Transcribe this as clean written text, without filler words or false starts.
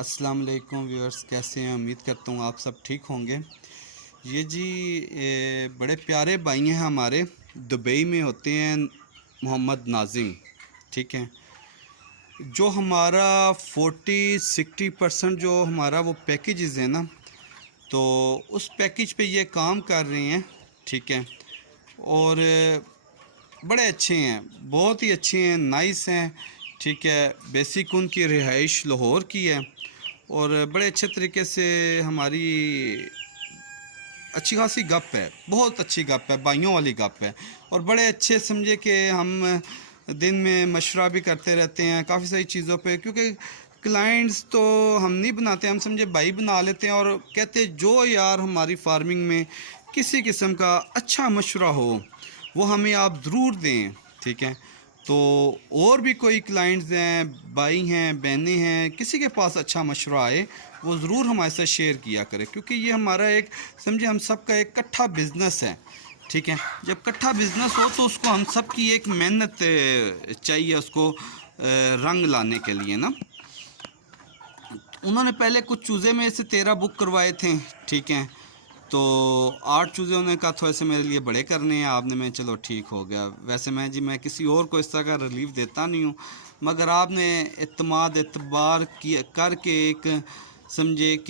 السلام علیکم ویورز، کیسے ہیں؟ امید کرتا ہوں آپ سب ٹھیک ہوں گے۔ یہ جی بڑے پیارے بھائی ہیں ہمارے، دبئی میں ہوتے ہیں، محمد ناظم، ٹھیک ہے۔ جو ہمارا 40-60% جو ہمارا وہ پیکیجز ہیں نا، تو اس پیکیج پہ یہ کام کر رہے ہیں، ٹھیک ہے۔ اور بڑے اچھے ہیں، بہت ہی اچھے ہیں، نائس ہیں، ٹھیک ہے۔ بیسک ان کی رہائش لاہور کی ہے، اور بڑے اچھے طریقے سے ہماری اچھی خاصی گپ ہے، بہت اچھی گپ ہے، بھائیوں والی گپ ہے۔ اور بڑے اچھے سمجھے کہ ہم دن میں مشورہ بھی کرتے رہتے ہیں کافی ساری چیزوں پہ، کیونکہ کلائنٹس تو ہم نہیں بناتے، ہم سمجھے بھائی بنا لیتے ہیں، اور کہتے جو یار ہماری فارمنگ میں کسی قسم کا اچھا مشورہ ہو وہ ہمیں آپ ضرور دیں، ٹھیک ہے۔ تو اور بھی کوئی کلائنٹس ہیں، بھائی ہیں، بہنیں ہیں، کسی کے پاس اچھا مشورہ آئے وہ ضرور ہمارے ساتھ شیئر کیا کرے، کیونکہ یہ ہمارا ایک سمجھے ہم سب کا ایک کٹھا بزنس ہے، ٹھیک ہے۔ جب کٹھا بزنس ہو تو اس کو ہم سب کی ایک محنت چاہیے اس کو رنگ لانے کے لیے نا۔ انہوں نے پہلے کچھ چوزے میں سے 13 بک کروائے تھے، ٹھیک ہے۔ تو 8 چوزے انہوں نے کہا تھوڑے سے میرے لیے بڑے کرنے ہیں آپ نے، میں چلو ٹھیک ہو گیا۔ ویسے میں کسی اور کو اس طرح کا ریلیف دیتا نہیں ہوں، مگر آپ نے اعتماد اعتبار کر کے ایک سمجھے کہ